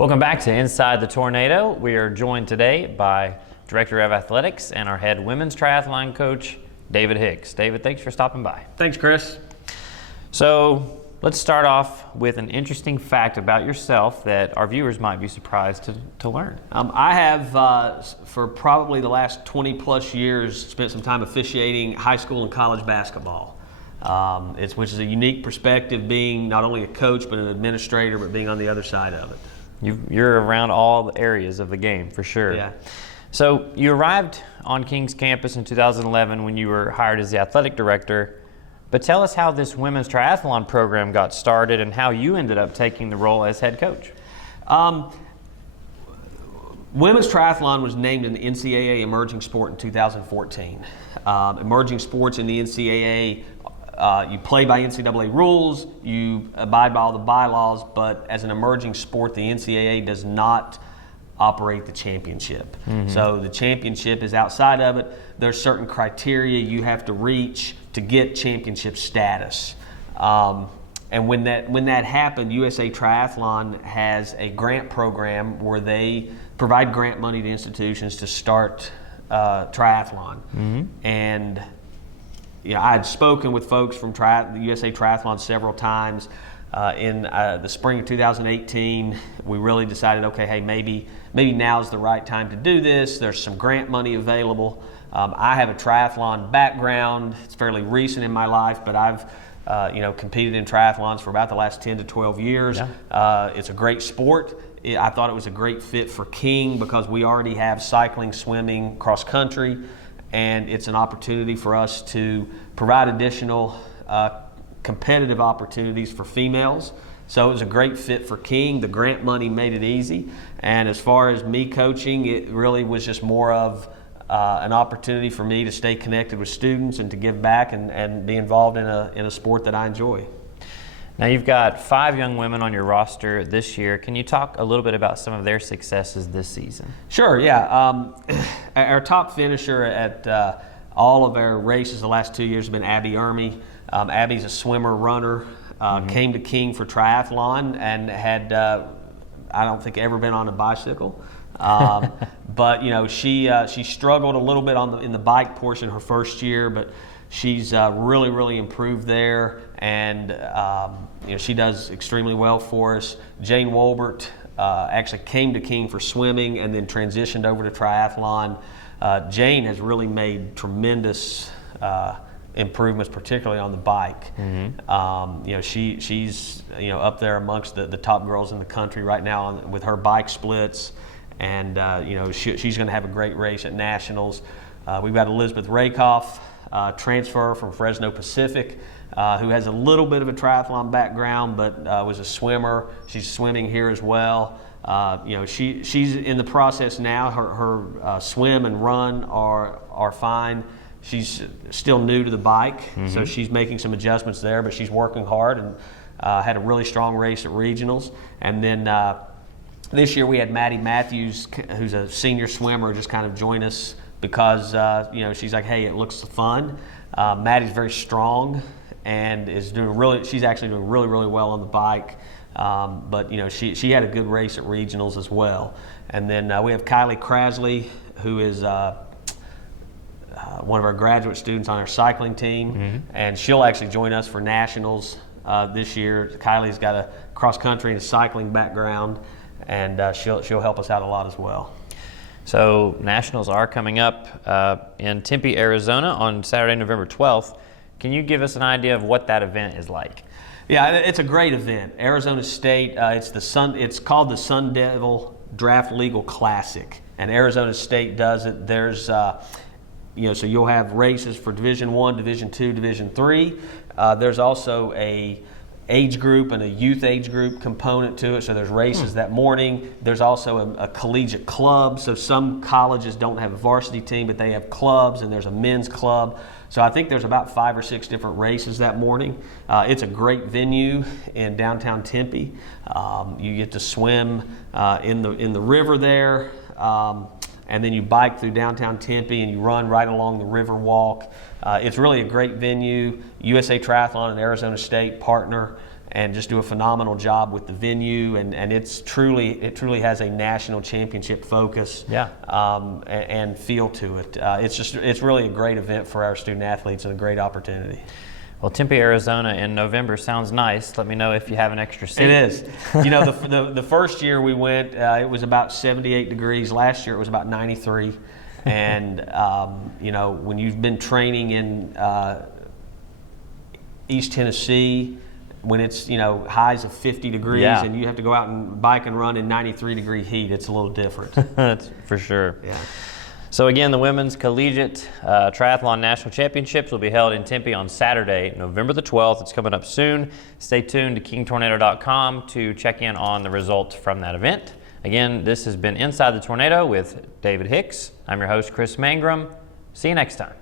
Welcome back to Inside the Tornado. We are joined today by Director of Athletics and our head women's triathlon coach, David Hicks. David, thanks for stopping by. Thanks, Chris. So let's start off with an interesting fact about yourself that our viewers might be surprised to learn. I have, for probably the last 20 plus years, spent some time officiating high school and college basketball. Which is a unique perspective, being not only a coach but an administrator, but being on the other side of it. You're around all the areas of the game, for sure. Yeah. So you arrived on King's campus in 2011 when you were hired as the athletic director. But tell us how this women's triathlon program got started and how you ended up taking the role as head coach. Women's triathlon was named an NCAA Emerging sport in 2014. Emerging sports in the NCAA, you play by NCAA rules, you abide by all the bylaws, but as an emerging sport, the NCAA does not operate the championship. So the championship is outside of it. There's certain criteria you have to reach to get championship status. And when that happened, USA Triathlon has a grant program where they provide grant money to institutions to start triathlon. And I had spoken with folks from the USA Triathlon several times. In the spring of 2018, we really decided, okay, hey, maybe now's the right time to do this. There's some grant money available. I have a triathlon background. It's fairly recent in my life, but I've competed in triathlons for about the last 10 to 12 years. Yeah. It's a great sport. I thought it was a great fit for King because we already have cycling, swimming, cross country, and it's an opportunity for us to provide additional competitive opportunities for females. So it was a great fit for King. The grant money made it easy. And as far as me coaching, it really was just more of an opportunity for me to stay connected with students and to give back and be involved in a sport that I enjoy. Now you've got 5 young women on your roster this year. Can you talk a little bit about some of their successes this season? Sure, yeah. Our top finisher at all of our races the last 2 years have been Abby Ermy. Abby's a swimmer, runner, came to King for triathlon and had, I don't think, ever been on a bicycle. But she struggled a little bit in the bike portion her first year, but she's really improved there, and she does extremely well for us. Jane Wolbert actually came to King for swimming and then transitioned over to triathlon. Jane has really made tremendous improvements, particularly on the bike. She's up there amongst the top girls in the country right now with her bike splits, and she's going to have a great race at nationals. We've got Elizabeth Rakoff, transfer from Fresno Pacific, who has a little bit of a triathlon background, but was a swimmer. She's swimming here as well. She's in the process now. Her swim and run are fine. She's still new to the bike, so she's making some adjustments there, but she's working hard and had a really strong race at regionals. And then this year we had Maddie Matthews, who's a senior swimmer, just kind of join us because she's like, hey, it looks fun. Maddie's very strong and she's actually doing really well on the bike. But she had a good race at regionals as well. And then we have Kylie Krasley, who is one of our graduate students on our cycling team, and she'll actually join us for nationals this year. Kylie's got a cross country and a cycling background, and she'll help us out a lot as well. So nationals are coming up in Tempe, Arizona on Saturday, November 12th. Can you give us an idea of what that event is like? Yeah, it's a great event. Arizona State, it's called the Sun Devil Draft Legal Classic, and Arizona State does it. There's so you'll have races for Division I, Division II, Division III. There's also a age group and a youth age group component to it, so there's races that morning. There's also a collegiate club, so some colleges don't have a varsity team, but they have clubs, and there's a men's club. So I think there's about 5 or 6 different races that morning. It's a great venue in downtown Tempe. You get to swim in the river there, and then you bike through downtown Tempe and you run right along the river walk. It's really a great venue. USA Triathlon and Arizona State partner, and just do a phenomenal job with the venue, and it truly has a national championship focus, and feel to it. It's really a great event for our student athletes and a great opportunity. Well, Tempe, Arizona in November sounds nice. Let me know if you have an extra seat. It is. You know, the first year we went, it was about 78 degrees. Last year it was about 93. And, you know, when you've been training in East Tennessee, when it's, you know, highs of 50 degrees and you have to go out and bike and run in 93-degree heat, it's a little different. That's for sure. Yeah. So again, the Women's Collegiate Triathlon National Championships will be held in Tempe on Saturday, November the 12th. It's coming up soon. Stay tuned to KingTornado.com to check in on the results from that event. Again, this has been Inside the Tornado with David Hicks. I'm your host, Chris Mangrum. See you next time.